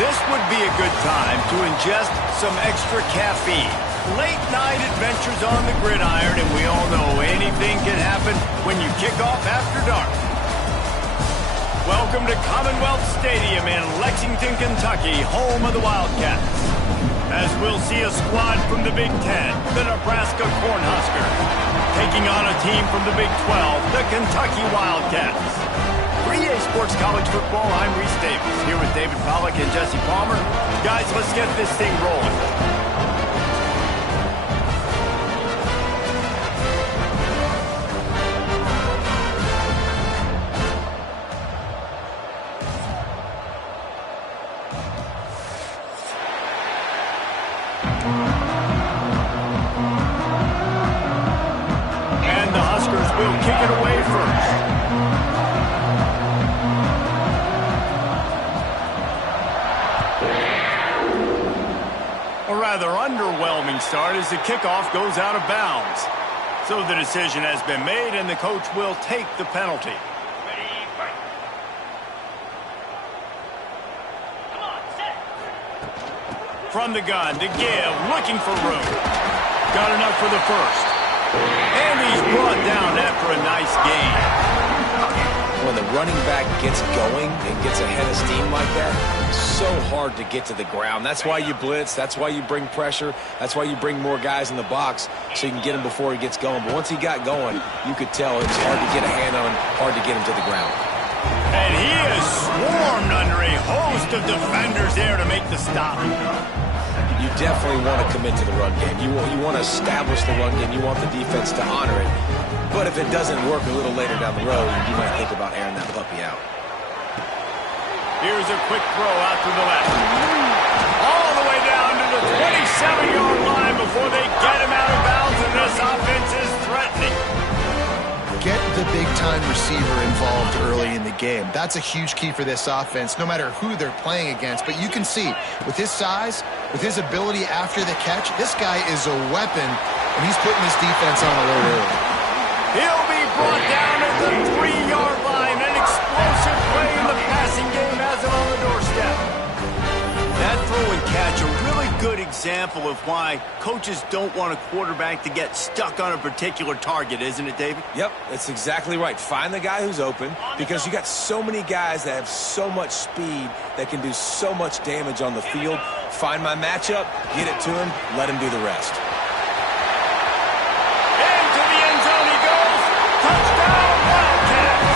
This would be a good time to ingest some extra caffeine. Late night adventures on the gridiron, and we all know anything can happen when you kick off after dark. Welcome to Commonwealth Stadium in Lexington, Kentucky, home of the Wildcats. As we'll see a squad from the Big Ten, the Nebraska Cornhuskers, taking on a team from the Big 12, the Kentucky Wildcats. For EA Sports College Football, I'm Reese Davis, here with David Pollack and Jesse Palmer. Guys, let's get this thing rolling. And the Huskers will kick it away first. A rather underwhelming start as the kickoff goes out of bounds. So the decision has been made and the coach will take the penalty. From the gun to give, looking for room. Got enough for the first. And he's brought down after a nice gain. When the running back gets going and gets ahead of steam like that, it's so hard to get to the ground. That's why you blitz. That's why you bring pressure. That's why you bring more guys in the box so you can get him before he gets going. But once he got going, you could tell it was hard to get a hand on him, hard to get him to the ground. And he is swarmed under a host of defenders there to make the stop. You definitely want to commit to the run game. You want to establish the run game. You want the defense to honor it. But if it doesn't work a little later down the road, you might think about airing that puppy out. Here's a quick throw out to the left. All the way down to the 27-yard line before they get him out of bounds, and this offense is threatening. Get the big-time receiver involved early in the game. That's a huge key for this offense, no matter who they're playing against. But you can see, with his size, with his ability after the catch, this guy is a weapon, and he's putting his defense on alert early. He'll be brought down at the 3-yard line. An explosive play in the passing game has him on the doorstep. That throw and catch, a really good example of why coaches don't want a quarterback to get stuck on a particular target, isn't it, David? Yep, that's exactly right. Find the guy who's open, because you got so many guys that have so much speed that can do so much damage on the field. Find my matchup, get it to him, let him do the rest. Into the end zone he goes. Touchdown, Wildcats!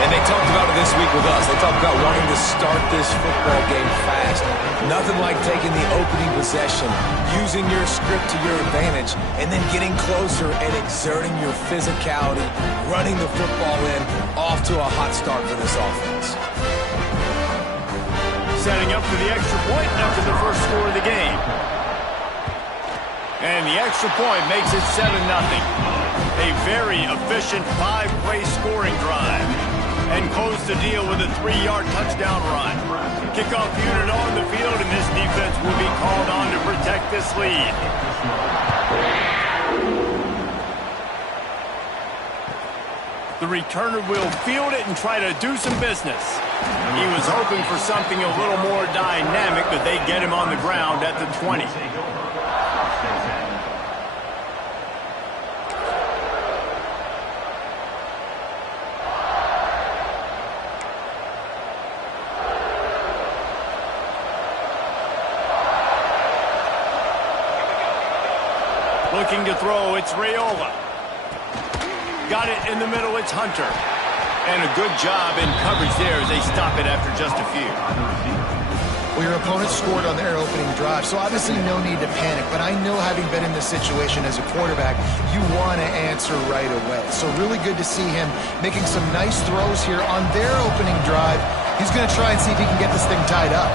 And they talked about it this week with us. They talked about wanting to start this football game fast. Nothing like taking the opening possession, using your script to your advantage, and then getting closer and exerting your physicality, running the football in, off to a hot start for this offense. Setting up for the extra point after the first score of the game. And the extra point makes it 7-0. A very efficient 5-play scoring drive. And close the deal with a 3-yard touchdown run. Kickoff unit on the field, and this defense will be called on to protect this lead. The returner will field it and try to do some business. He was hoping for something a little more dynamic, but they get him on the ground at the 20. Looking to throw, it's Raiola. Got it in the middle, it's Hunter. And a good job in coverage there as they stop it after just a few. Well, your opponent scored on their opening drive, so obviously no need to panic. But I know, having been in this situation as a quarterback, you want to answer right away. So really good to see him making some nice throws here on their opening drive. He's going to try and see if he can get this thing tied up.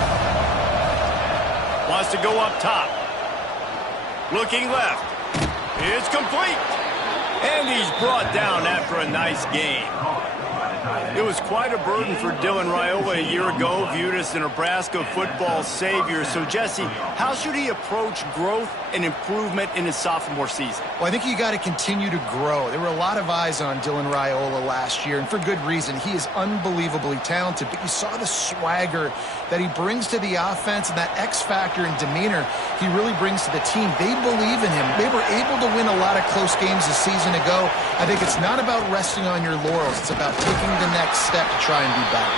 Wants to go up top. Looking left. It's complete. And he's brought down after a nice gain. It was quite a burden for Dylan Raiola a year ago, viewed as the Nebraska football savior. So, Jesse, how should he approach growth and improvement in his sophomore season? Well, I think you got to continue to grow. There were a lot of eyes on Dylan Raiola last year, and for good reason. He is unbelievably talented, but you saw the swagger that he brings to the offense and that X factor and demeanor he really brings to the team. They believe in him. They were able to win a lot of close games a season ago. I think it's not about resting on your laurels. It's about taking the next step to try and be better.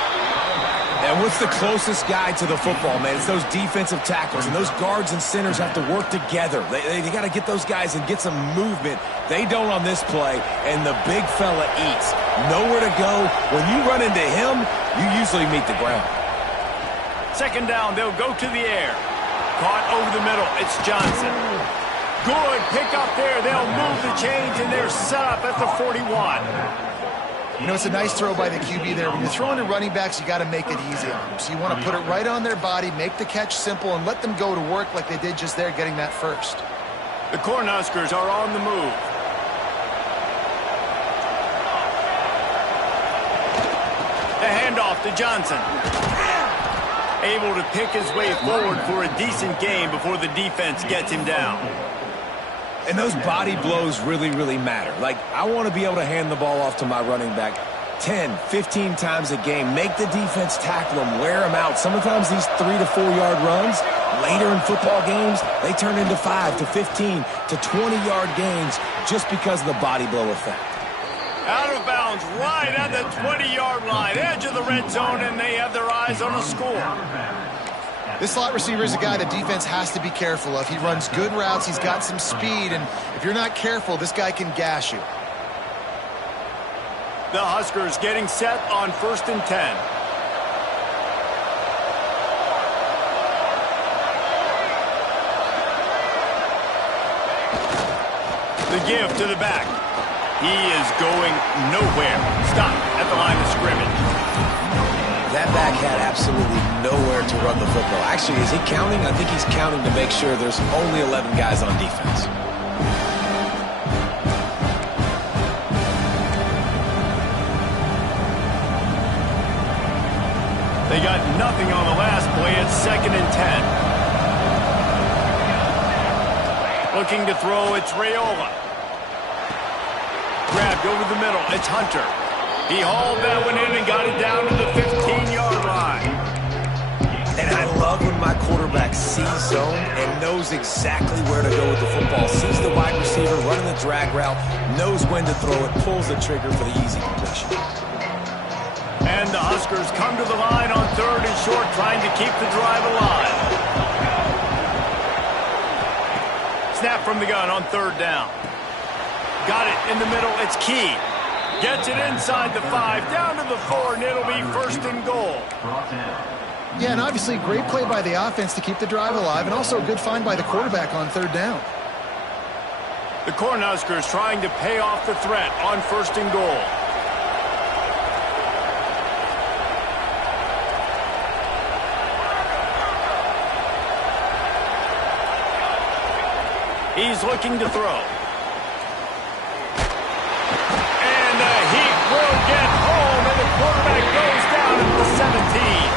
And what's the closest guy to the football, man? It's those defensive tackles, and those guards and centers have to work together. They got to get those guys and get some movement. They don't on this play, and the big fella eats. Nowhere to go. When you run into him, you usually meet the ground. Second down, they'll go to the air. Caught over the middle. It's Johnson. Good pick up there. They'll move the chains, and they're set up at the 41. You know, it's a nice throw by the QB there. When you're throwing to running backs, you got to make it easy on them. So you want to put it right on their body, make the catch simple, and let them go to work like they did just there, getting that first. The Cornhuskers are on the move. The handoff to Johnson. Able to pick his way forward for a decent gain before the defense gets him down. And those body blows really, really matter. Like, I want to be able to hand the ball off to my running back 10, 15 times a game. Make the defense tackle them, wear them out. Sometimes these 3 to 4 yard runs, later in football games, they turn into 5 to 15 to 20 yard gains just because of the body blow effect. Out of bounds, right at the 20-yard line, edge of the red zone, and they have their eyes on a score. This slot receiver is a guy the defense has to be careful of. He runs good routes, he's got some speed, and if you're not careful, this guy can gash you. The Huskers getting set on 1st and 10. The give to the back. He is going nowhere. Stop at the line of scrimmage. That back had absolutely nowhere to run the football. Actually, is he counting? I think he's counting to make sure there's only 11 guys on defense. They got nothing on the last play. It's 2nd and 10. Looking to throw, it's Raiola. Grabbed over the middle, it's Hunter. He hauled that one in and got it down to the 15-yard line. And I love when my quarterback sees zone and knows exactly where to go with the football. Sees the wide receiver running the drag route, knows when to throw it, pulls the trigger for the easy completion. And the Huskers come to the line on 3rd and short, trying to keep the drive alive. Snap from the gun on 3rd down. Got it in the middle, it's Key. Gets it inside the 5, down to the 4, and it'll be 1st and goal. Yeah, and obviously great play by the offense to keep the drive alive, and also a good find by the quarterback on 3rd down. The Cornhuskers trying to pay off the threat on 1st and goal. He's looking to throw. And he will get home, and the quarterback goes down at the 17.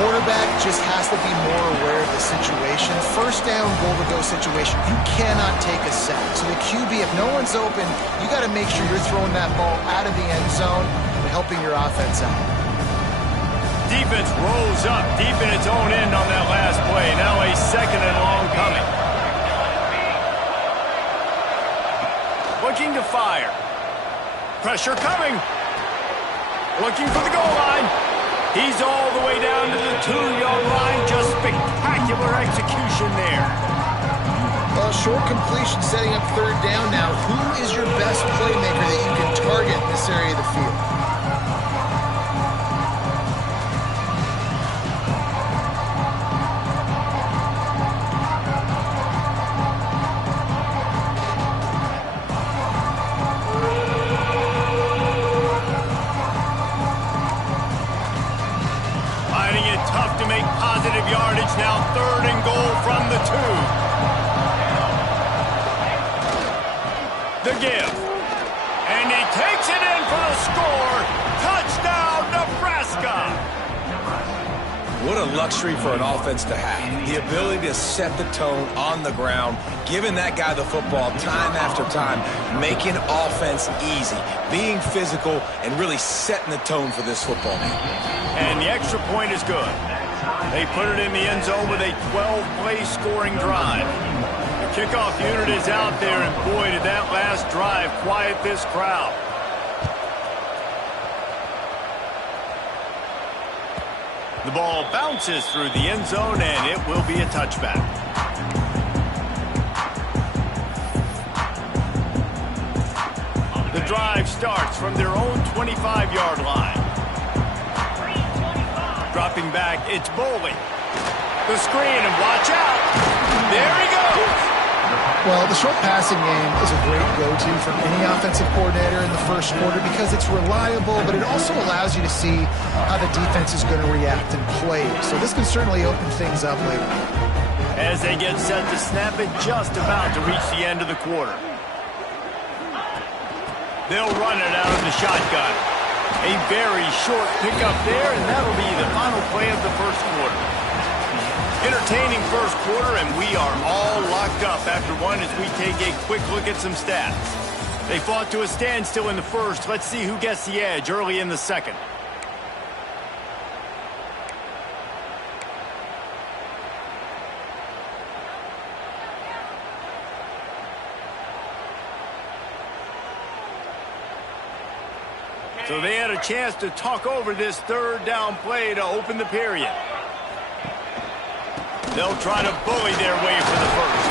Quarterback just has to be more aware of the situation. 1st down, goal-to-go situation. You cannot take a sack. So the QB, if no one's open, you got to make sure you're throwing that ball out of the end zone and helping your offense out. Defense rolls up deep in its own end on that last play. Now a 2nd and long coming. Looking to fire. Pressure coming. Looking for the goal line. He's all the way down to the 2-yard line. Just spectacular execution there. Well, short completion setting up 3rd down now. Who is your best playmaker that you can target in this area of the field? Tough to make positive yardage now. 3rd and goal from the 2. The give. And he takes it in for the score. What a luxury for an offense to have. The ability to set the tone on the ground, giving that guy the football time after time, making offense easy, being physical, and really setting the tone for this football game. And the extra point is good. They put it in the end zone with a 12-play scoring drive. The kickoff unit is out there, and boy, did that last drive quiet this crowd. The ball bounces through the end zone, and it will be a touchback. The drive starts from their own 25-yard line. Dropping back, it's Boley. The screen, and watch out. There he goes. Well, the short passing game is a great go-to from any offensive coordinator in the first quarter because it's reliable, but it also allows you to see how the defense is going to react and play. So this can certainly open things up later. As they get set to snap it, just about to reach the end of the quarter. They'll run it out of the shotgun. A very short pickup there, and that'll be the final play of the first quarter. Entertaining first quarter, and we are all locked up after one as we take a quick look at some stats. They fought to a standstill in the first. Let's see who gets the edge early in the second. So they had a chance to talk over this third down play to open the period. They'll try to bully their way for the first.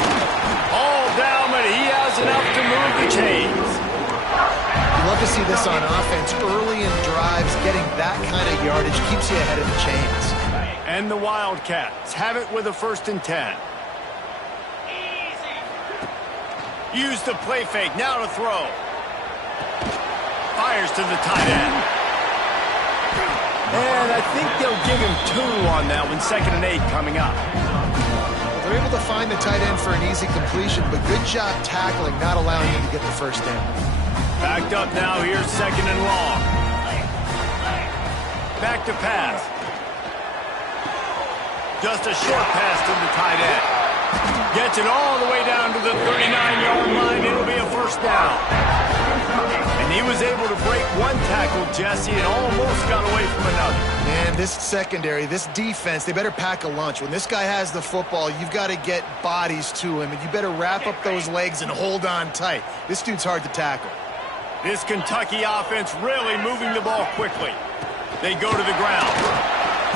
All down, but he has enough to move the chains. You love to see this on offense. Early in drives, getting that kind of yardage keeps you ahead of the chains. And the Wildcats have it with a 1st and 10. Use the play fake, now to throw. Fires to the tight end. And I think they'll give him 2 on that one, 2nd and 8 coming up. They're able to find the tight end for an easy completion, but good job tackling, not allowing him to get the first down. Backed up now, here's 2nd and long. Back to pass. Just a short pass to the tight end. Gets it all the way down to the 39-yard line. It'll be a 1st down. And he was able to break one tackle, Jesse, and almost got away from another. Man, this secondary, this defense, they better pack a lunch. When this guy has the football, you've got to get bodies to him, and you better wrap up those legs and hold on tight. This dude's hard to tackle. This Kentucky offense really moving the ball quickly. They go to the ground.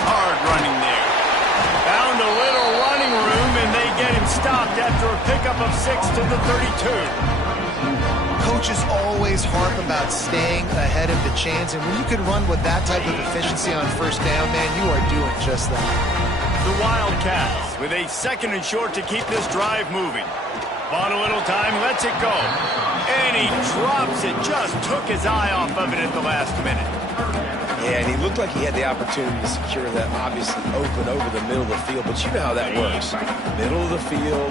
Hard running there. Found a little running room, and they get him stopped after a pickup of 6 to the 32. Coaches always harp about staying ahead of the chains, and when you can run with that type of efficiency on 1st down, man, you are doing just that. The Wildcats with a 2nd and short to keep this drive moving. Bought a little time, lets it go. And he drops it, just took his eye off of it at the last minute. Yeah, and he looked like he had the opportunity to secure that obviously open over the middle of the field, but you know how that works. Middle of the field,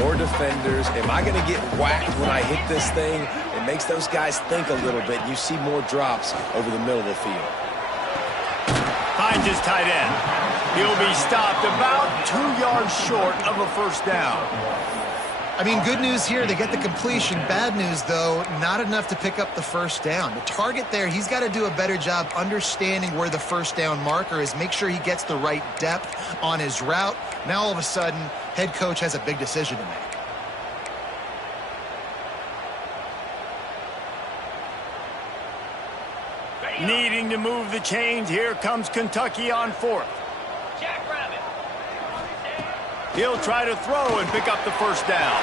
more defenders. Am I going to get whacked when I hit this thing? It makes those guys think a little bit. You see more drops over the middle of the field. Finds his tight end. He'll be stopped about 2 yards short of a 1st down. I mean, good news here, they get the completion. Bad news, though, not enough to pick up the 1st down. The target there, he's got to do a better job understanding where the 1st down marker is, make sure he gets the right depth on his route. Now, all of a sudden, head coach has a big decision to make. Needing to move the chains, here comes Kentucky on 4th. He'll try to throw and pick up the 1st down.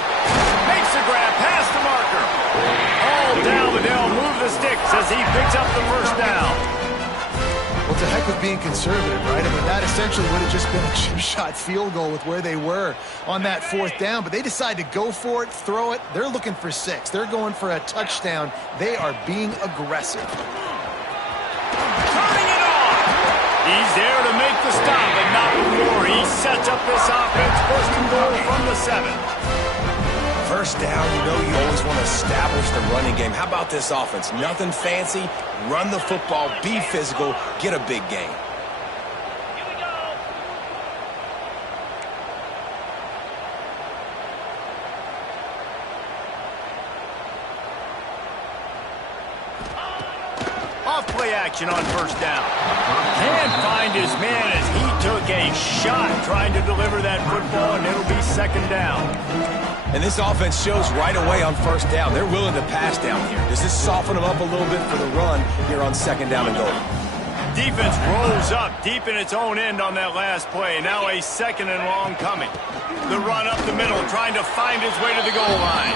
Makes the grab past the marker. All down, but they'll move the sticks as he picks up the 1st down. Well, it's a heck of being conservative, right? I mean, that essentially would have just been a chip-shot field goal with where they were on that 4th down, but they decide to go for it, throw it. They're looking for 6. They're going for a touchdown. They are being aggressive. Turning it on. He's there to make the stop, but not before he sets up this offense. 1st and goal from the 7. 1st down, you know you always want to establish the running game. How about this offense? Nothing fancy. Run the football, be physical, get a big gain. off play action on first down. Can't find his man as he took a shot trying to deliver that football, and it'll be second down. And this offense shows right away on first down. They're willing to pass down here. Does this soften them up a little bit for the run here on second down and goal? Defense rolls up deep in its own end on that last play. Now a second and long coming. The run up the middle, trying to find his way to the goal line.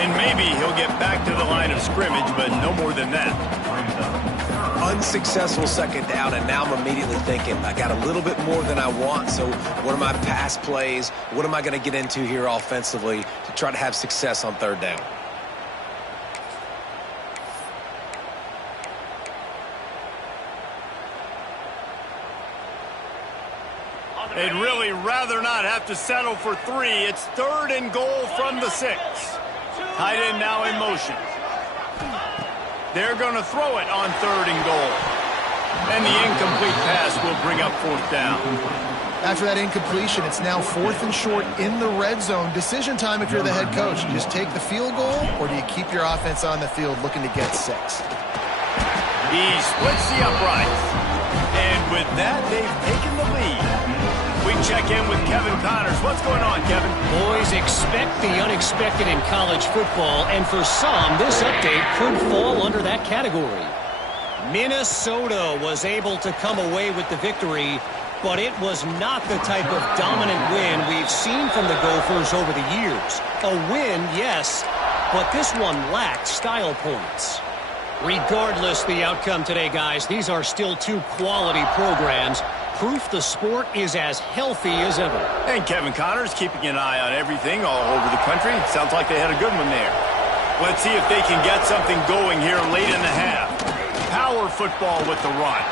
And maybe he'll get back to the line of scrimmage, but no more than that. Unsuccessful second down, and now I'm immediately thinking, I got a little bit more than I want, so what are my pass plays? What am I going to get into here offensively to try to have success on third down? They'd really rather not have to settle for 3. It's third and goal from the 6. Tight end now in motion. They're going to throw it on third and goal. And the incomplete pass will bring up fourth down. After that incompletion, it's now 4th and short in the red zone. Decision time if you're the head coach. Do you just take the field goal, or do you keep your offense on the field looking to get 6? He splits the uprights. And with that, they've taken the lead. We check in with Kevin Connors. What's going on, Kevin? Boys, expect the unexpected in college football, and for some, this update could fall under that category. Minnesota was able to come away with the victory, but it was not the type of dominant win we've seen from the Gophers over the years. A win, yes, but this one lacked style points. Regardless the outcome today, guys, these are still 2 quality programs. Proof the sport is as healthy as ever. And Kevin Connors keeping an eye on everything all over the country. Sounds like they had a good one there. Let's see if they can get something going here late in the half. Power football with the run.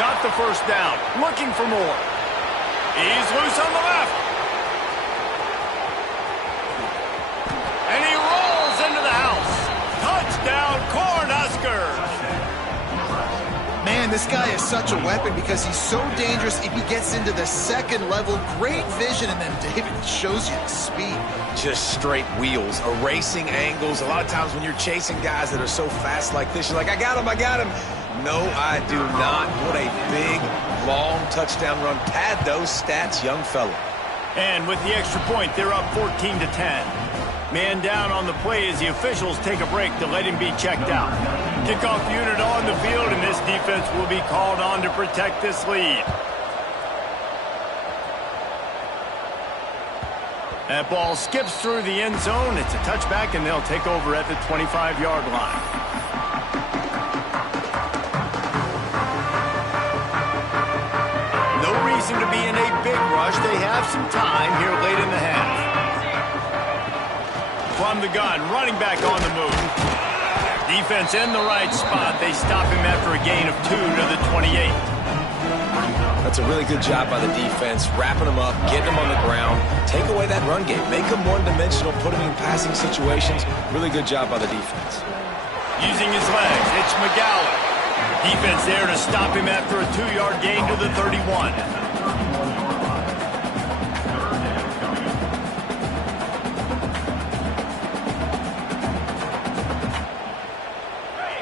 Got the first down. Looking for more. He's loose on the left. And he rolls into the house. Touchdown, Cornhuskers. Man, this guy is such a weapon because he's so dangerous if he gets into the second level. Great vision, and then David shows you the speed. Just straight wheels, erasing angles. A lot of times when you're chasing guys that are so fast like this, you're like, I got him, I got him. No, I do not. What a big, long touchdown run. Pad those stats, young fella. And with the extra point, they're up 14-10. Man down on the play as the officials take a break to let him be checked out. Kickoff unit on the field, and this defense will be called on to protect this lead. That ball skips through the end zone. It's a touchback, and they'll take over at the 25-yard line. No reason to be in a big rush. They have some time here late in the half. From the gun, running back on the move. Defense in the right spot. They stop him after a gain of 2 to the 28. That's a really good job by the defense, wrapping them up, getting them on the ground, take away that run game, make them one-dimensional, put them in passing situations. Really good job by the defense. Using his legs, it's McGowan. Defense there to stop him after a 2-yard gain to the 31.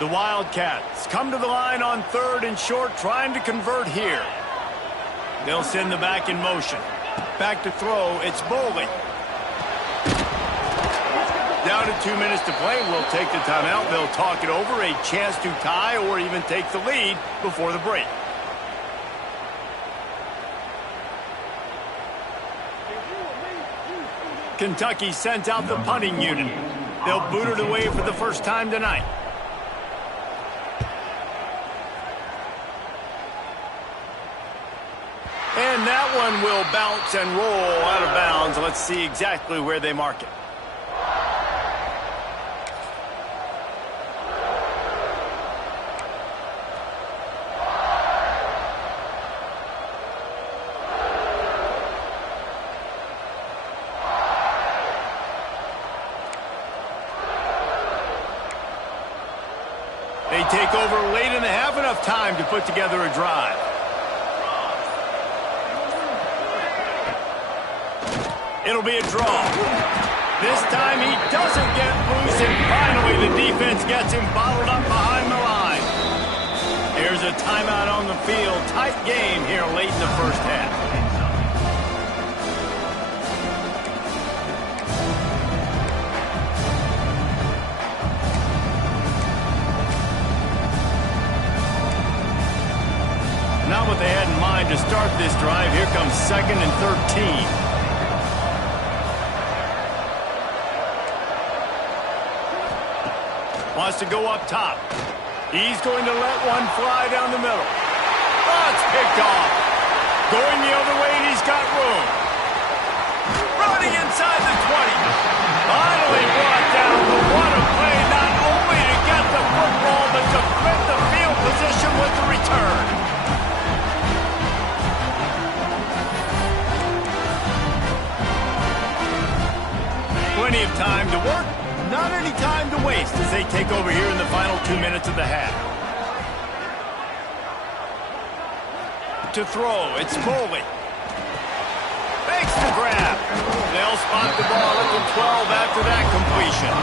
The Wildcats come to the line on third and short, trying to convert here. They'll send the back in motion. Back to throw, it's Boley. Down to 2 minutes to play. We'll take the timeout. They'll talk it over, a chance to tie or even take the lead before the break. Kentucky sent out the punting unit. They'll boot it away for the first time tonight. And that one will bounce and roll out of bounds. Let's see exactly where they mark it. They take over late in the half, enough time to put together a drive. It'll be a draw. This time he doesn't get loose, and finally the defense gets him bottled up behind the line. There's a timeout on the field. Tight game here late in the first half. Not what they had in mind to start this drive. Here comes 2nd and 13. Wants to go up top. He's going to let one fly down the middle. Oh, it's picked off. Going the other way, and he's got room. Running inside the 20. Finally brought down, but what a play, not only to get the football, but to flip the field position with the return. Plenty of time to work, not any time to waste as they take over here in the final 2 minutes of the half. To throw, it's Foley. Fakes the grab. They'll spot the ball at the 12 after that completion.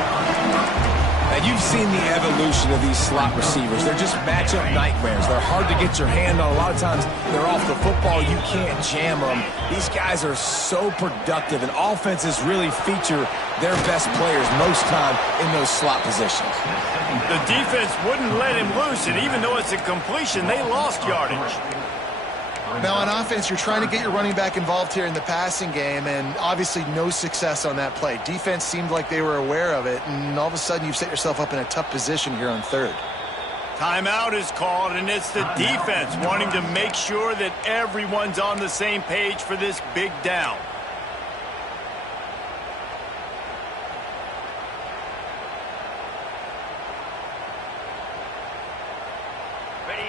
And you've seen the evolution of these slot receivers. They're just matchup nightmares. They're hard to get your hand on. A lot of times they're off the football. You can't jam them. These guys are so productive, and offenses really feature their best players most time in those slot positions. The defense wouldn't let him loose, and even though it's a completion, they lost yardage. Now, on offense, you're trying to get your running back involved here in the passing game, and obviously no success on that play. Defense seemed like they were aware of it, and all of a sudden you've set yourself up in a tough position here on 3rd. Timeout is called, and it's the defense wanting to make sure that everyone's on the same page for this big down.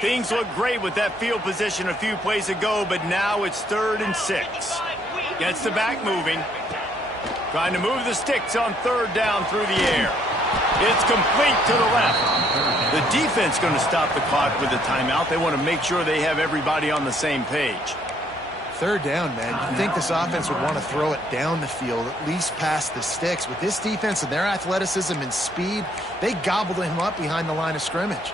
Things look great with that field position a few plays ago, but now it's 3rd and 6. Gets the back moving. Trying to move the sticks on 3rd down through the air. It's complete to the left. The defense going to stop the clock with a timeout. They want to make sure they have everybody on the same page. 3rd down, man. You'd think this offense would want to throw it down the field, at least past the sticks. With this defense and their athleticism and speed, they gobbled him up behind the line of scrimmage.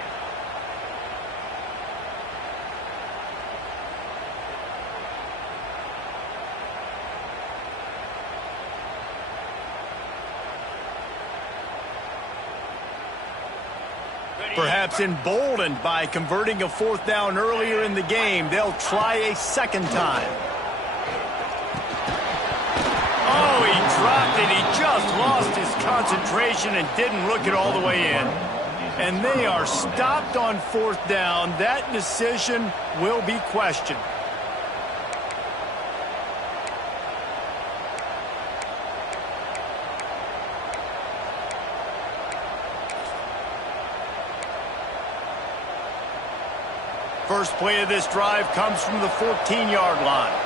Perhaps emboldened by converting a 4th down earlier in the game, they'll try a 2nd time. Oh, he dropped it. He just lost his concentration and didn't look it all the way in. And they are stopped on 4th down. That decision will be questioned. First play of this drive comes from the 14-yard line.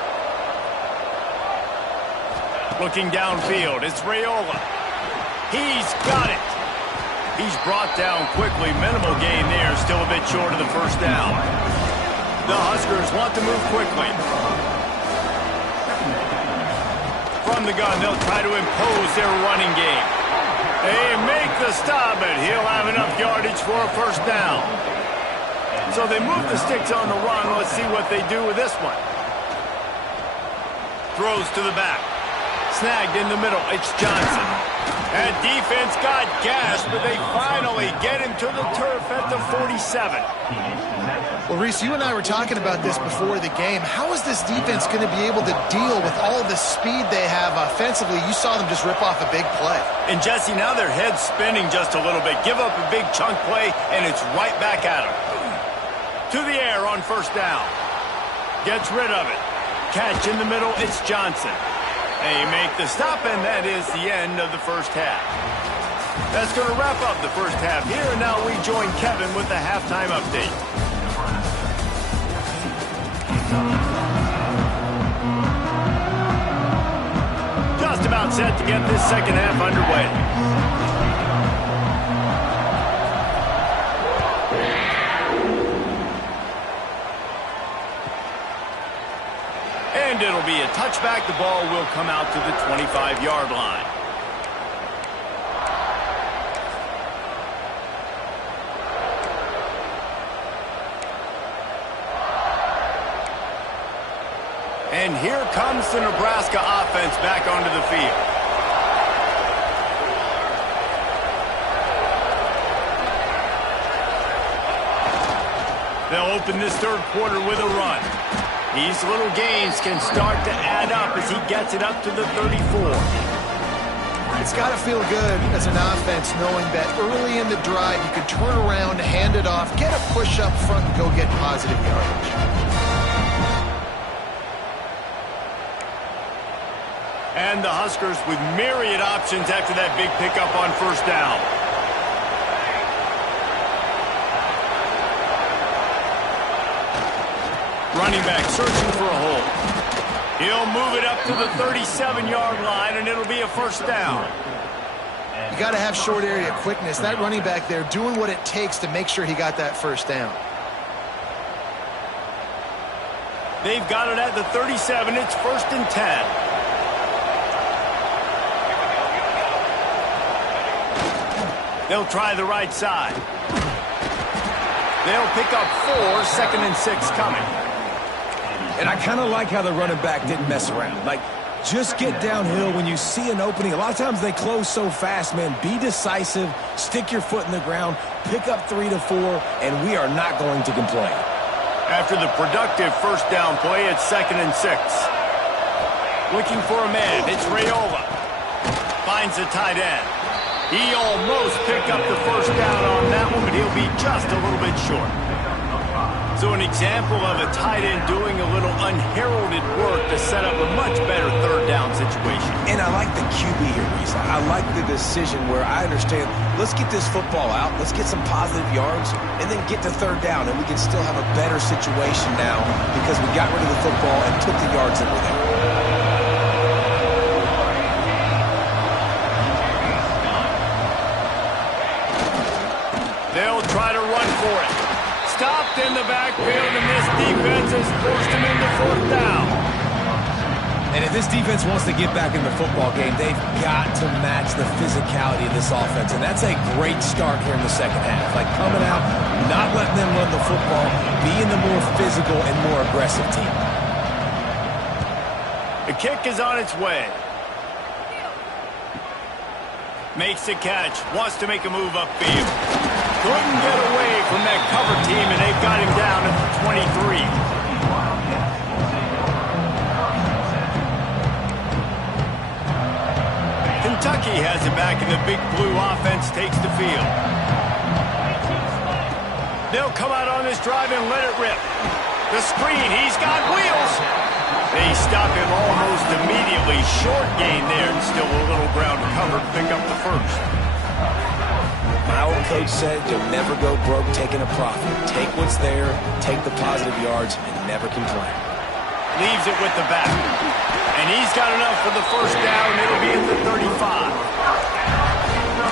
Looking downfield, it's Raiola. He's got it. He's brought down quickly. Minimal gain there, still a bit short of the 1st down. The Huskers want to move quickly. From the gun, they'll try to impose their running game. They make the stop, but he'll have enough yardage for a 1st down. So they move the sticks on the run. Let's see what they do with this one. Throws to the back. Snagged in the middle. It's Johnson. And defense got gashed, but they finally get him to the turf at the 47. Well, Reese, you and I were talking about this before the game. How is this defense going to be able to deal with all the speed they have offensively? You saw them just rip off a big play. And, Jesse, now their head's spinning just a little bit. Give up a big chunk play, and it's right back at them. To the air on 1st down. Gets rid of it. Catch in the middle, it's Johnson. They make the stop, and that is the end of the 1st half. That's going to wrap up the 1st half here, and now we join Kevin with the halftime update. Just about set to get this 2nd half underway. And it'll be a touchback. The ball will come out to the 25-yard line. And here comes the Nebraska offense back onto the field. They'll open this third quarter with a run. These little gains can start to add up as he gets it up to the 34. It's got to feel good as an offense knowing that early in the drive you could turn around, hand it off, get a push up front, and go get positive yardage. And the Huskers with myriad options after that big pickup on first down. Running back searching for a hole. He'll move it up to the 37-yard line, and it'll be a first down. You got to have short area quickness. That running back there doing what it takes to make sure he got that first down. They've got it at the 37. It's 1st and 10. They'll try the right side. They'll pick up 4, 2nd and 6 coming. And I kind of like how the running back didn't mess around. Like, just get downhill when you see an opening. A lot of times they close so fast, man. Be decisive, stick your foot in the ground, pick up 3 to 4, and we are not going to complain. After the productive first down play, it's 2nd and 6. Looking for a man, it's Raiola. Finds the tight end. He almost picked up the first down on that one, but he'll be just a little bit short. So an example of a tight end doing a little unheralded work to set up a much better third down situation. And I like the QB here, Risa. I like the decision where I understand, let's get this football out, let's get some positive yards, and then get to third down, and we can still have a better situation now because we got rid of the football and took the yards that were there. They'll try to run for it. Stopped in the backfield, and this defense has forced him into 4th down. And if this defense wants to get back in the football game, they've got to match the physicality of this offense. And that's a great start here in the second half. Like coming out, not letting them run the football, being the more physical and more aggressive team. The kick is on its way. Makes the catch, wants to make a move upfield. Couldn't get away from that cover team, and they've got him down at the 23. Kentucky has it back, and the big blue offense takes the field. They'll come out on this drive and let it rip. The screen, he's got wheels. They stop him almost immediately. Short gain there, and still a little ground to cover to pick up the first. My old coach said you'll never go broke taking a profit. Take what's there, take the positive yards, and never complain. Leaves it with the back. And he's got enough for the first down. It'll be at the 35.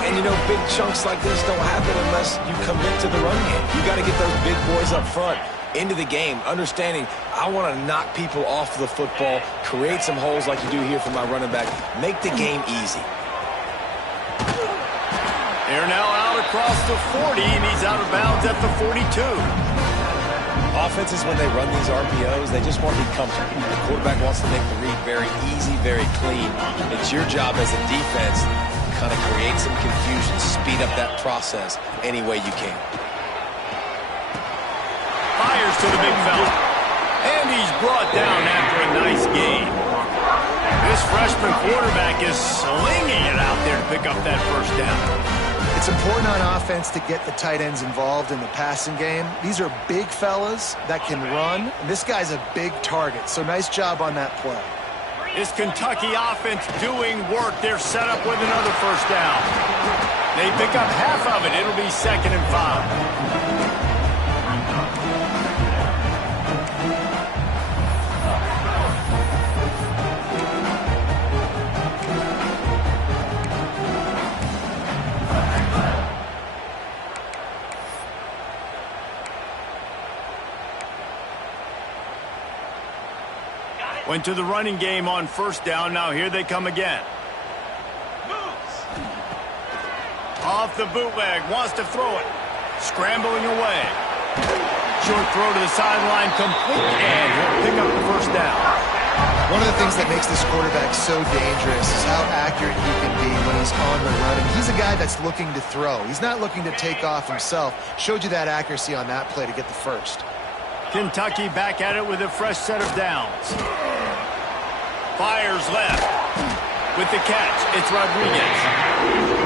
And, you know, big chunks like this don't happen unless you commit to the run game. You got to get those big boys up front into the game, understanding I want to knock people off the football, create some holes like you do here for my running back, make the game easy. They're now out across the 40, and he's out of bounds at the 42. Offenses, when they run these RPOs, they just want to be comfortable. The quarterback wants to make the read very easy, very clean. It's your job as a defense to kind of create some confusion, speed up that process any way you can. Fires to the big fella. And he's brought down after a nice gain. This freshman quarterback is slinging it out there to pick up that first down. It's important on offense to get the tight ends involved in the passing game. These are big fellas that can run. And this guy's a big target, so nice job on that play. Is Kentucky offense doing work? They're set up with another first down. They pick up half of it. It'll be 2nd and 5. Went to the running game on first down. Now here they come again. Off the bootleg. Wants to throw it. Scrambling away. Short throw to the sideline. Complete. And he'll pick up the first down. One of the things that makes this quarterback so dangerous is how accurate he can be when he's on the run. And he's a guy that's looking to throw. He's not looking to take off himself. Showed you that accuracy on that play to get the first. Kentucky back at it with a fresh set of downs. Fires left. With the catch, it's Rodriguez.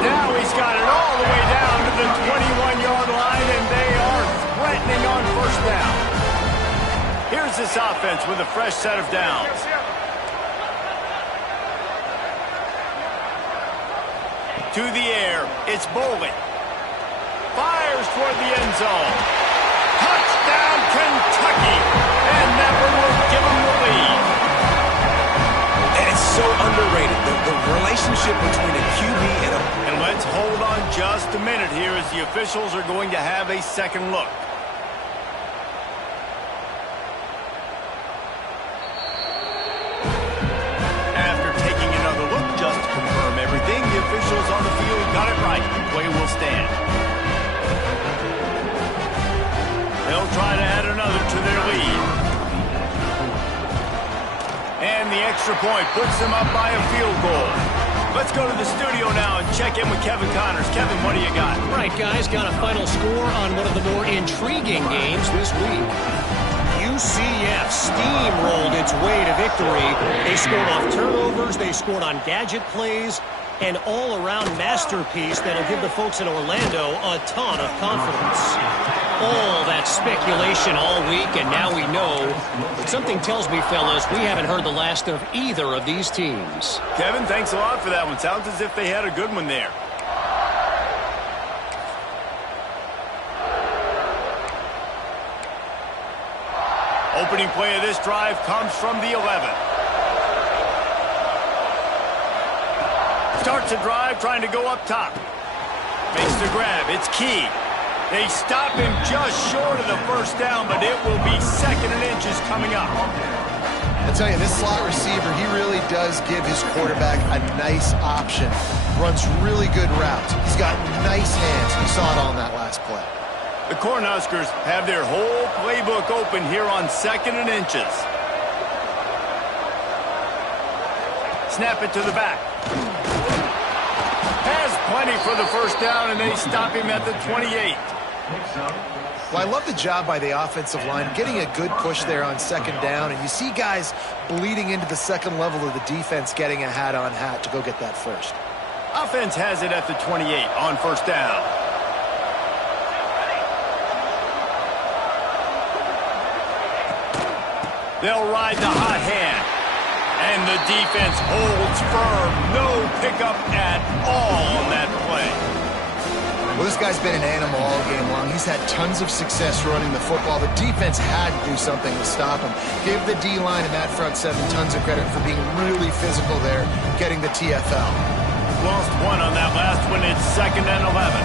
Now he's got it all the way down to the 21-yard line, and they are threatening on first down. Here's this offense with a fresh set of downs. To the air, it's Bowling. Fires toward the end zone. Touchdown, Kentucky! And that one will give them the lead. And it's so underrated, the relationship between a QB and a... And let's hold on just a minute here as the officials are going to have a second look. After taking another look just to confirm everything, the officials on the field got it right. Play will stand. They'll try to add another to their lead. And the extra point puts them up by a field goal. Let's go to the studio now and check in with Kevin Connors. Kevin, what do you got? Right, guys, got a final score on one of the more intriguing games this week. UCF steamrolled its way to victory. They scored off turnovers, they scored on gadget plays, an all-around masterpiece that'll give the folks in Orlando a ton of confidence. All that speculation all week, and now we know. But something tells me, fellas, we haven't heard the last of either of these teams. Kevin, thanks a lot for that one. Sounds as if they had a good one there. Opening play of this drive comes from the 11. Starts the drive trying to go up top. Makes the grab. It's Key. They stop him just short of the first down, but it will be second and inches coming up. I tell you, this slot receiver, he really does give his quarterback a nice option. Runs really good routes. He's got nice hands. We saw it on that last play. The Cornhuskers have their whole playbook open here on second and inches. Snap it to the back. Has plenty for the first down, and they stop him at the 28. Well, I love the job by the offensive line, getting a good push there on second down, and you see guys bleeding into the second level of the defense getting a hat-on-hat to go get that first. Offense has it at the 28 on first down. They'll ride the hot hand. And the defense holds firm. No pickup at all on that play. Well, this guy's been an animal all game long. He's had tons of success running the football. The defense had to do something to stop him. Give the D-line and that front seven tons of credit for being really physical there, getting the TFL. Lost one on that last one. It's second and 11.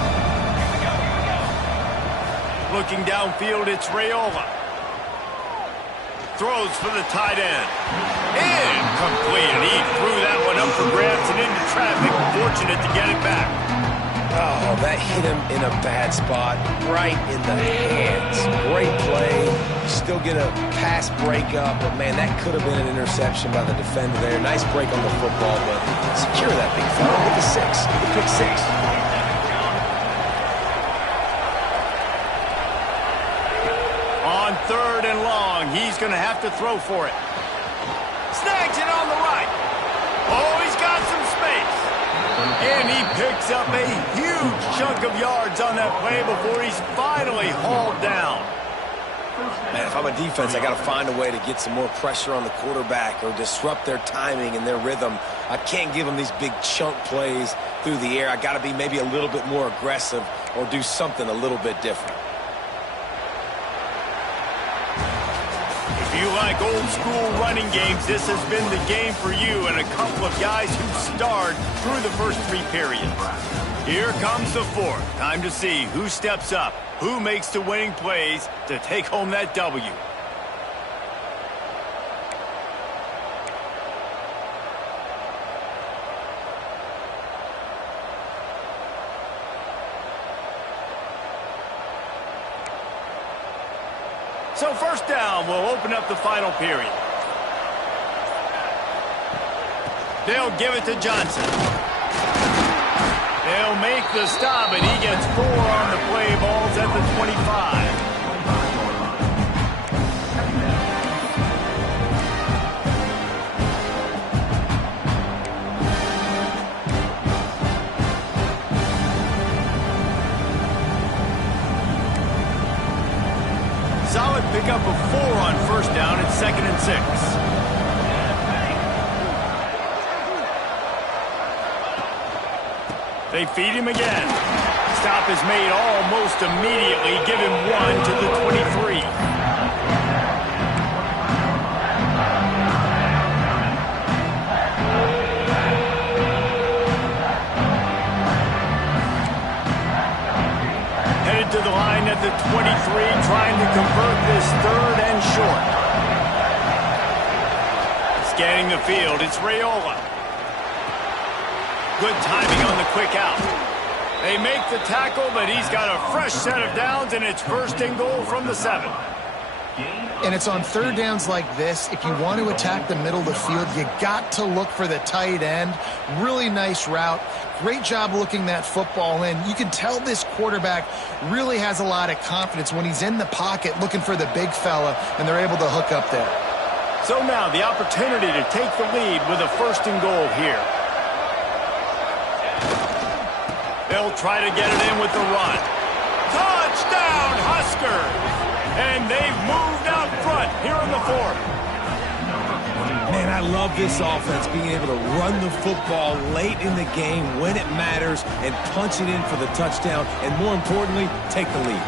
Looking downfield, it's Raiola. Throws for the tight end. Incomplete. And he threw that one up for grabs and into traffic. Fortunate to get it back. Oh, that hit him in a bad spot, right in the hands. Great play. Still get a pass breakup, but man, that could have been an interception by the defender there. Nice break on the football, but secure that big fella with the six, with the pick six. On third and long, he's going to have to throw for it. Snags it on the right. Oh, he's got some space. And he picks up a huge chunk of yards on that play before he's finally hauled down. Man, if I'm a defense, I got to find a way to get some more pressure on the quarterback or disrupt their timing and their rhythm. I can't give them these big chunk plays through the air. I got to be maybe a little bit more aggressive or do something a little bit different. If you like old school running games, this has been the game for you and a couple of guys who starred through the first three periods. Here comes the fourth. Time to see who steps up, who makes the winning plays to take home that W. So first down will open up the final period. They'll give it to Johnson. They'll make the stop, and he gets 4 on the play. Ball's at the 25. Solid pickup of 4 on first down. It's 2nd and 6. They feed him again. Stop is made almost immediately. Give him 1 to the 23. Headed to the line at the 23, trying to convert this 3rd and short. Scanning the field, it's Raiola. Good timing on the quick out. They make the tackle, but he's got a fresh set of downs, and it's 1st and goal from the 7. And it's on 3rd downs like this. If you want to attack the middle of the field, you got to look for the tight end. Really nice route. Great job looking that football in. You can tell this quarterback really has a lot of confidence when he's in the pocket looking for the big fella, and they're able to hook up there. So now the opportunity to take the lead with a 1st and goal here. They'll try to get it in with the run. Touchdown, Huskers! And they've moved out front here in the 4th. Man, I love this offense, being able to run the football late in the game when it matters and punch it in for the touchdown, and more importantly, take the lead.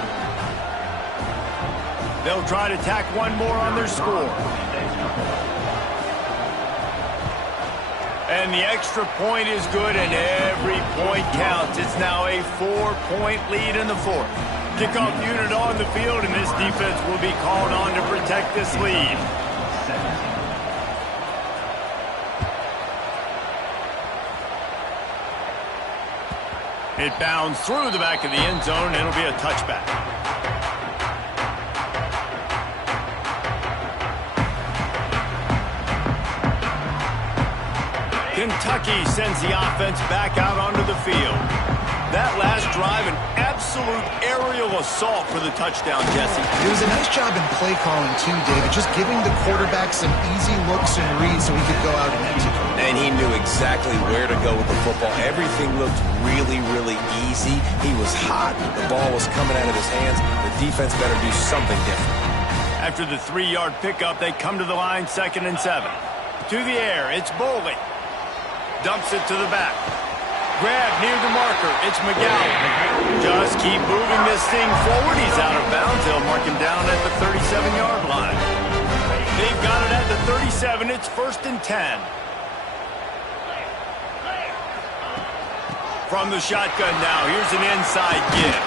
They'll try to tack one more on their score. And the extra point is good, and every point counts. It's now a 4-point lead in the 4th. Kickoff unit on the field, and this defense will be called on to protect this lead. It bounds through the back of the end zone, and it'll be a touchback. Kentucky sends the offense back out onto the field. That last drive, an absolute aerial assault for the touchdown, Jesse. It was a nice job in play calling too, David, just giving the quarterback some easy looks and reads so he could go out and execute. And he knew exactly where to go with the football. Everything looked really, really easy. He was hot. The ball was coming out of his hands. The defense better do something different. After the 3-yard pickup, they come to the line, 2nd and 7. To the air, it's Bowling. Dumps it to the back. Grab near the marker. It's McGowan. Just keep moving this thing forward. He's out of bounds. They'll mark him down at the 37-yard line. They've got it at the 37. It's 1st and 10. From the shotgun now, here's an inside give.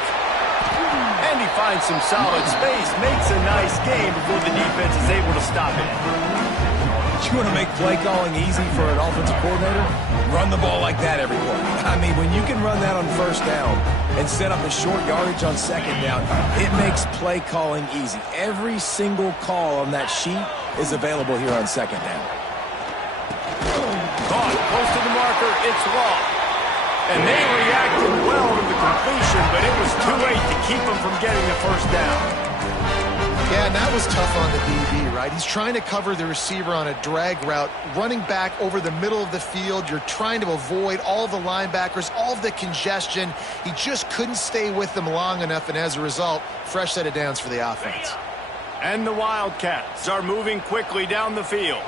And he finds some solid space. Makes a nice game before the defense is able to stop it. You want to make play calling easy for an offensive coordinator? Run the ball like that every play. I mean, when you can run that on 1st down and set up a short yardage on 2nd down, it makes play calling easy. Every single call on that sheet is available here on 2nd down. Caught close to the marker. It's Law. And they reacted well to the completion, but it was too late to keep them from getting the 1st down. Yeah, and that was tough on the DB, right? He's trying to cover the receiver on a drag route, running back over the middle of the field. You're trying to avoid all the linebackers, all of the congestion. He just couldn't stay with them long enough, and as a result, fresh set of downs for the offense. And the Wildcats are moving quickly down the field.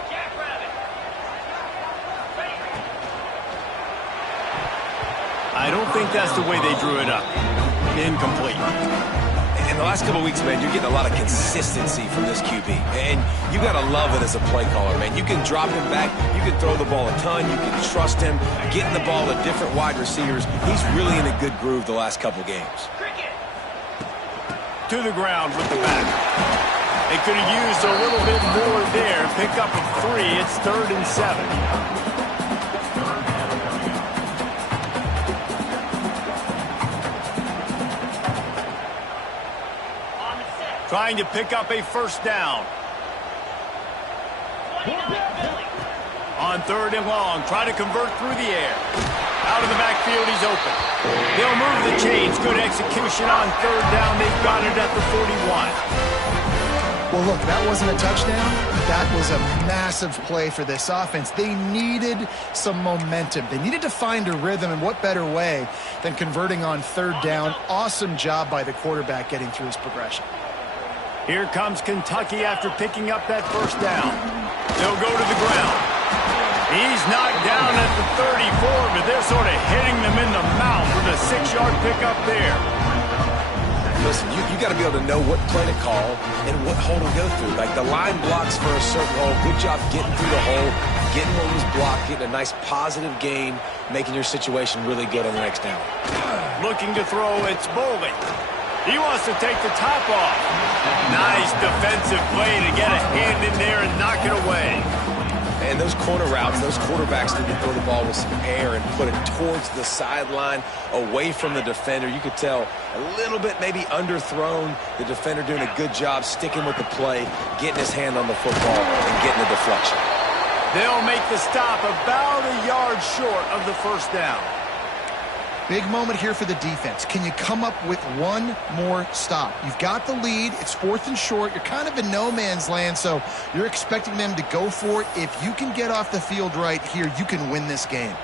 I don't think that's the way they drew it up. Incomplete. In the last couple of weeks, man, you're getting a lot of consistency from this QB. And you got to love it as a play caller, man. You can drop him back. You can throw the ball a ton. You can trust him. Getting the ball to different wide receivers. He's really in a good groove the last couple games. To the ground with the back. They could have used a little bit more there. Pick up a 3. It's 3rd and 7. Trying to pick up a 1st down. On On 3rd and long, try to convert through the air. Out of the backfield, he's open. They'll move the chains. Good execution on 3rd down. They've got it at the 41. Well, look, that wasn't a touchdown. That was a massive play for this offense. They needed some momentum. They needed to find a rhythm, and what better way than converting on 3rd down. Awesome job by the quarterback getting through his progression. Here comes Kentucky after picking up that 1st down. They'll go to the ground. He's knocked down at the 34, but they're sort of hitting them in the mouth with a 6-yard pickup there. Listen, you got to be able to know what play to call and what hole to go through. Like the line blocks for a certain hole. Good job getting through the hole, getting what was blocked, getting a nice positive gain, making your situation really good on the next down. Looking to throw, it's Bowling. He wants to take the top off. Nice defensive play to get a hand in there and knock it away. And those corner routes, those quarterbacks need to throw the ball with some air and put it towards the sideline, away from the defender. You could tell a little bit maybe underthrown. The defender doing a good job sticking with the play, getting his hand on the football, and getting the deflection. They'll make the stop about a yard short of the 1st down. Big moment here for the defense. Can you come up with one more stop? You've got the lead. It's 4th and short. You're kind of in no man's land, so you're expecting them to go for it. If you can get off the field right here, you can win this game.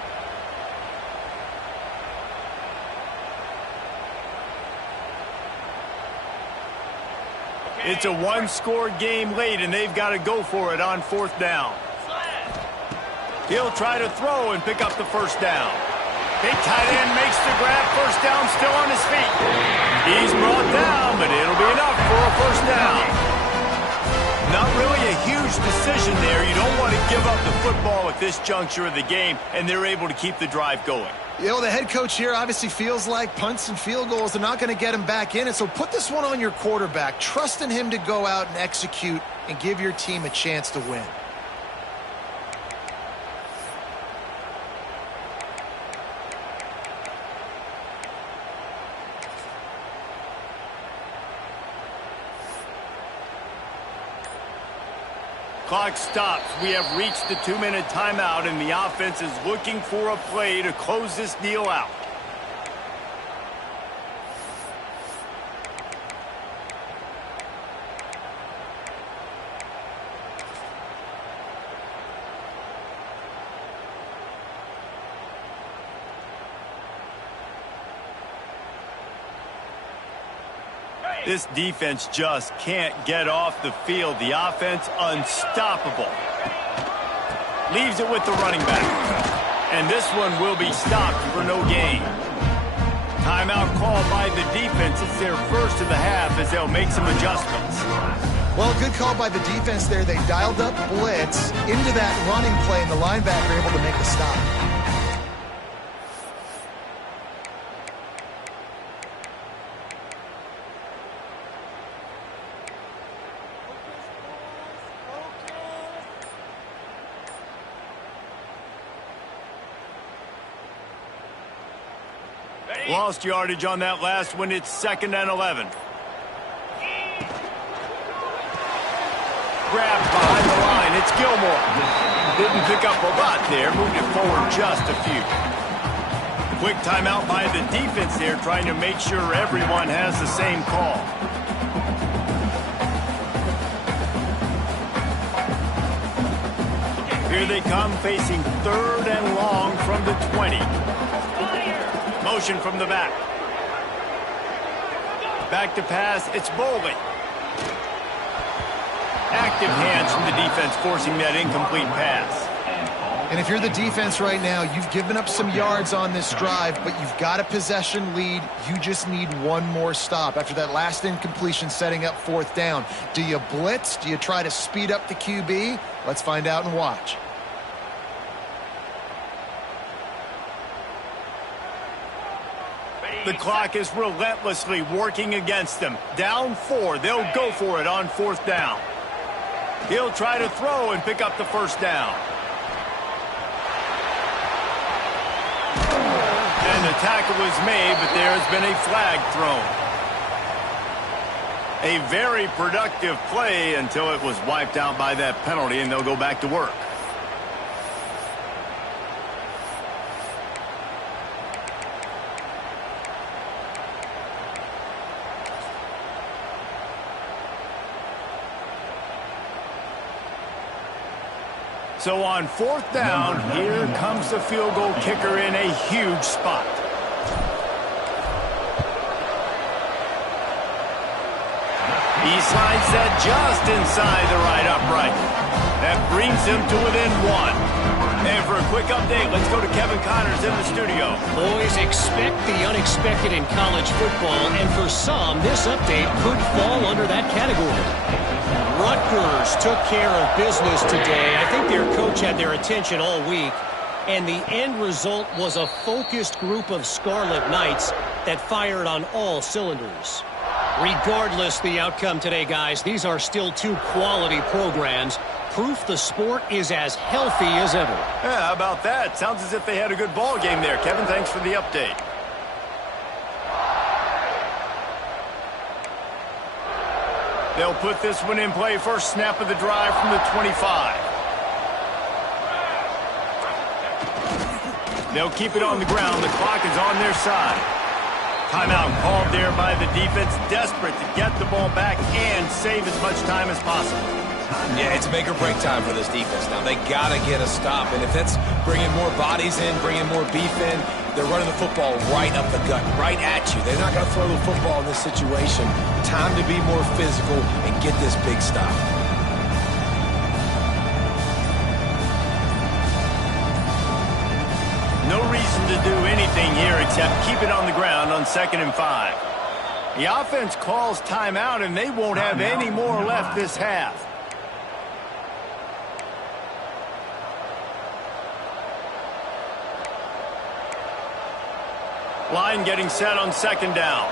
It's a 1-score game late, and they've got to go for it on 4th down. He'll try to throw and pick up the 1st down. Big tight end makes the grab. 1st down, still on his feet. He's brought down, but it'll be enough for a 1st down. Not really a huge decision there. You don't want to give up the football at this juncture of the game, and they're able to keep the drive going. You know, the head coach here obviously feels like punts and field goals are not going to get him back in it, so put this one on your quarterback. Trust in him to go out and execute and give your team a chance to win. Clock stops. We have reached the 2-minute timeout, and the offense is looking for a play to close this deal out. This defense just can't get off the field. The offense unstoppable. Leaves it with the running back. And this one will be stopped for no gain. Timeout called by the defense. It's their first of the half as they'll make some adjustments. Well, good call by the defense there. They dialed up blitz into that running play, and the linebacker able to make the stop. Lost yardage on that last one. It's 2nd and 11. Grabbed behind the line. It's Gilmore. Didn't pick up a lot there. Moved it forward just a few. Quick timeout by the defense there, trying to make sure everyone has the same call. Here they come, facing 3rd and long from the 20. Motion from the back. Back to pass, it's Bowling. Active hands from the defense forcing that incomplete pass. And if you're the defense right now, you've given up some yards on this drive, but you've got a possession lead. You just need one more stop. After that last incompletion setting up 4th down, do you blitz? Do you try to speed up the QB? Let's find out and watch. The clock is relentlessly working against them. Down 4. They'll go for it on 4th down. He'll try to throw and pick up the 1st down. And the tackle was made, but there has been a flag thrown. A very productive play until it was wiped out by that penalty, and they'll go back to work. So on 4th down, here comes the field goal kicker in a huge spot. He slides that just inside the right upright. That brings him to within 1. And for a quick update, let's go to Kevin Connors in the studio. Boys, expect the unexpected in college football, and for some, this update could fall under that category. Rutgers took care of business today. I think their coach had their attention all week, and the end result was a focused group of Scarlet Knights that fired on all cylinders. Regardless the outcome today, guys, these are still two quality programs. Proof the sport is as healthy as ever. Yeah, how about that? Sounds as if they had a good ball game there. Kevin, thanks for the update. They'll put this one in play. First snap of the drive from the 25. They'll keep it on the ground. The clock is on their side. Timeout called there by the defense, desperate to get the ball back and save as much time as possible. Yeah, it's make or break time for this defense. Now, they got to get a stop, and if that's bringing more bodies in, bringing more beef in, they're running the football right up the gut, right at you. They're not going to throw the football in this situation. Time to be more physical and get this big stop. No reason to do anything here except keep it on the ground on 2nd and 5. The offense calls timeout, and they won't have any more left this half. Line getting set on 2nd down.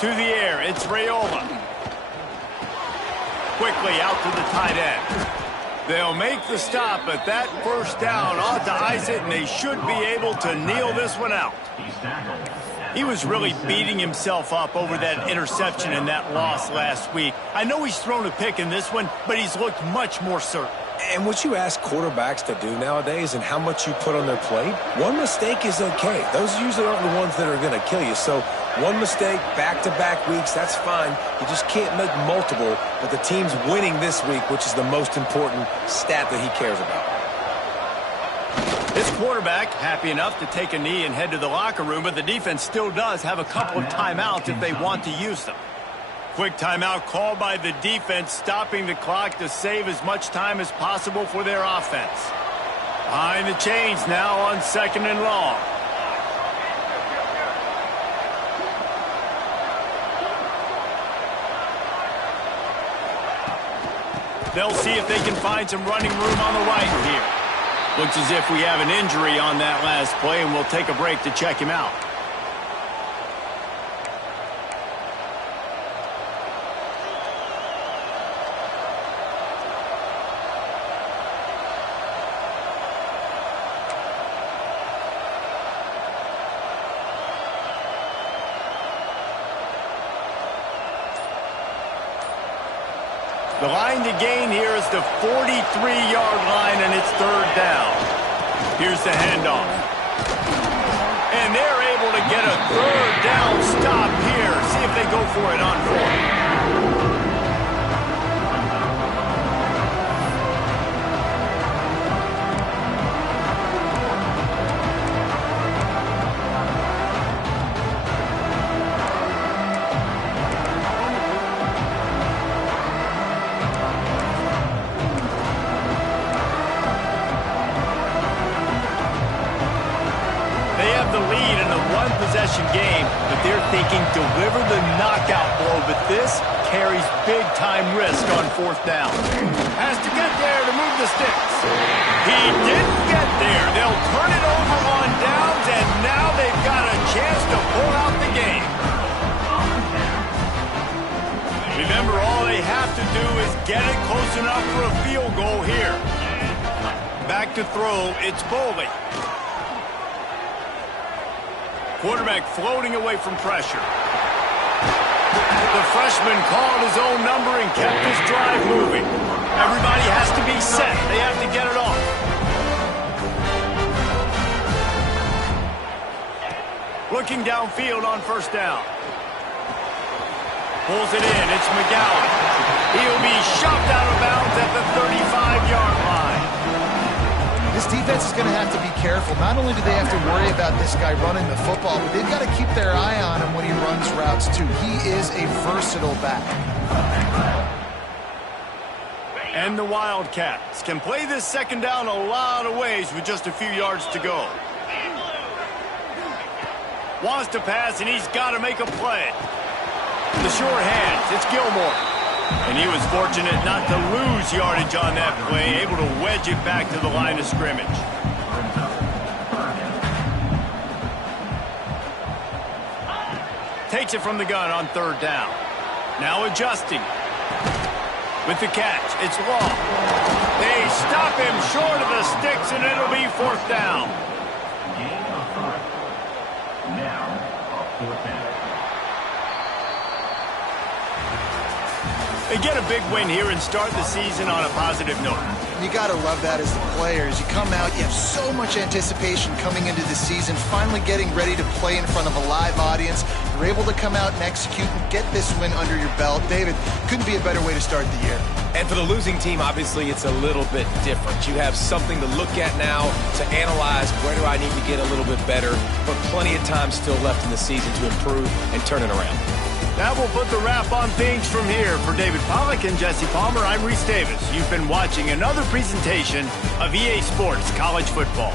To the air, it's Raiola. Quickly out to the tight end. They'll make the stop, but that first down ought to ice it, and they should be able to kneel this one out. He was really beating himself up over that interception and that loss last week. I know he's thrown a pick in this one, but he's looked much more certain. And what you ask quarterbacks to do nowadays and how much you put on their plate, one mistake is okay. Those usually aren't the ones that are going to kill you. So one mistake, back-to-back weeks, that's fine. You just can't make multiple. But the team's winning this week, which is the most important stat that he cares about. This quarterback happy enough to take a knee and head to the locker room, but the defense still does have a couple of timeouts if they want to use them. Quick timeout called by the defense, stopping the clock to save as much time as possible for their offense. Behind the chains now on 2nd and long. They'll see if they can find some running room on the right here. Looks as if we have an injury on that last play, and we'll take a break to check him out. The line to gain here is the 43-yard line, and it's 3rd down. Here's the handoff. And they're able to get a 3rd down stop here. See if they go for it on 4th. Game, but they're thinking deliver the knockout blow, but this carries big-time risk on 4th down. Has to get there to move the sticks. He didn't get there. They'll turn it over on downs, and now they've got a chance to pull out the game. Remember, all they have to do is get it close enough for a field goal here. Back to throw, it's Boley. Quarterback floating away from pressure. The freshman called his own number and kept his drive moving. Everybody has to be set. They have to get it off. Looking downfield on 1st down. Pulls it in. It's McGowan. He'll be shoved out of bounds at the 35-yard line. This defense is going to have to be careful. Not only do they have to worry about this guy running the football, but they've got to keep their eye on him when he runs routes, too. He is a versatile back. And the Wildcats can play this second down a lot of ways with just a few yards to go. Wants to pass, and he's got to make a play. The sure hands, it's Gilmore. And he was fortunate not to lose yardage on that play, able to wedge it back to the line of scrimmage. Takes it from the gun on third down. Now adjusting. With the catch, it's Long. They stop him short of the sticks, and it'll be fourth down. They get a big win here and start the season on a positive note. You got to love that as the players. You come out, you have so much anticipation coming into the season, finally getting ready to play in front of a live audience. You're able to come out and execute and get this win under your belt. David, couldn't be a better way to start the year. And for the losing team, obviously, it's a little bit different. You have something to look at now to analyze where do I need to get a little bit better, but plenty of time still left in the season to improve and turn it around. That will put the wrap on things from here. For David Pollack and Jesse Palmer, I'm Reese Davis. You've been watching another presentation of EA Sports College Football.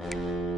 it.